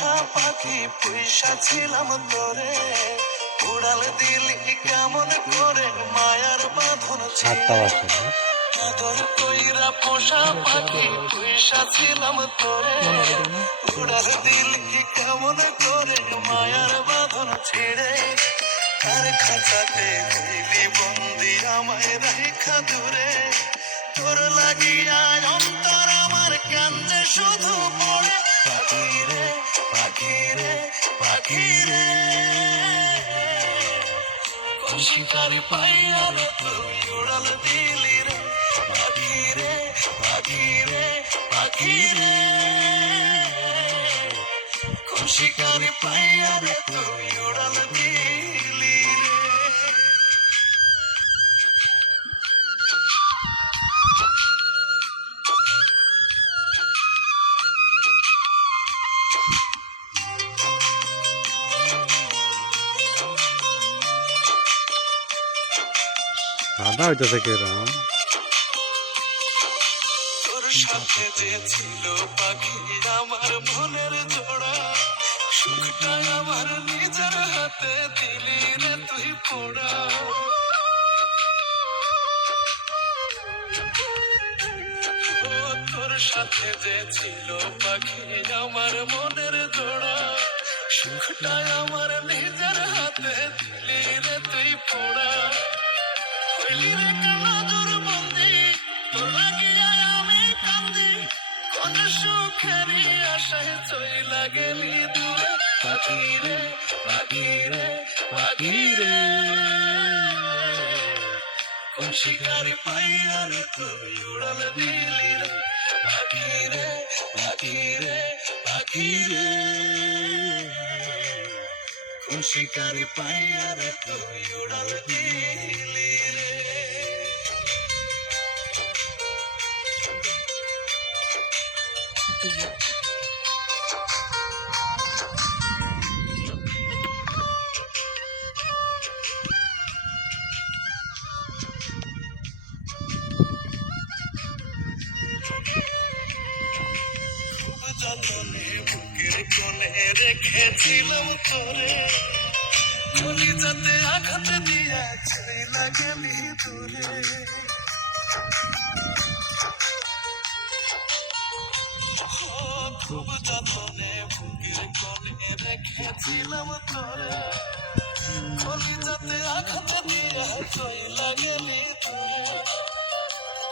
পোষা পাখি পয়সা ছিলাম তোরে, উড়াল দিলি কেমন করে মায়ার বাঁধন ছিঁড়ে। আদর কইরা পোষা পাখি পয়সা ছিলাম তোরে, উড়াল দিলি কেমন করে মায়ার বাঁধন ছিঁড়ে। তার খাঁচাতে হইলি বন্দি আমায় রাইখা দূরে, তোর লাগিয়া অন্তর আমার কান্দে শুধু পড়ে। পাখি রে পাখি রে পাখি রে, কোন শিকারি পাইয়া রে তুই উড়াল দিলি রে। পাখি রে পাখি রে পাখি রে, কোন শিকারি পাইয়া রে তুই উড়াল দিলি রে। সাদা হইতেছে কিরম তোর সাথে যে ছিল পাখি আমার মনের জোড়া, সুখটা আমার নিজের হাতে দিলি রে তুই পোড়া। ও তোর সাথে যে ছিল পাখি আমার মনের জোড়া, সুখটা আমার নিজের হাতে দিলি রে তুই পোড়া। হইলি রে কালাজোর বন্দি, তোর লাগিয়া আমি কান্দি, কোন সুখেরই আশায় চইলা গেলি দূরে। পাখি রে পাখি রে পাখি রে, কোন শিকারি পাইয়া রে তুই উড়াল দিলি রে। পাখি রে পাখি রে পাখি রে, কোন শিকারি পাইয়া রে তুই উড়াল দিলি রে। খুব যতনে বুকের কোণে রেখেছিলাম তোরে, কলিজাতে আঘাত দিয়া চইলা গেলি দূরে। খুব যতনে বুকের কোণে রেখেছিলাম তোরে, কলিজাতে আঘাত দিয়া চইলা গেলি দূরে।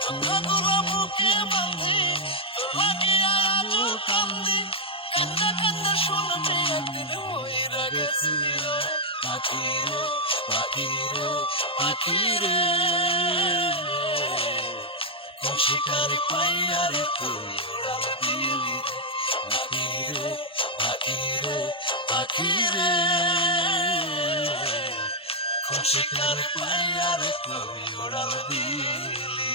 কথাগুলো বুকে বাঁধি, তোর লাগিয়া আজও কান্দি, কান্দে কান্দে শুনবি একদিন হইরা গেছি রে। পাখি রে পাখি রে পাখি রে, কোন শিকারি পাইয়া রে তুই উড়াল দিলি রে। পাখি রে পাখি রে পাখি রে, কোন শিকারি পাইয়া রে তুই উড়াল দিলি।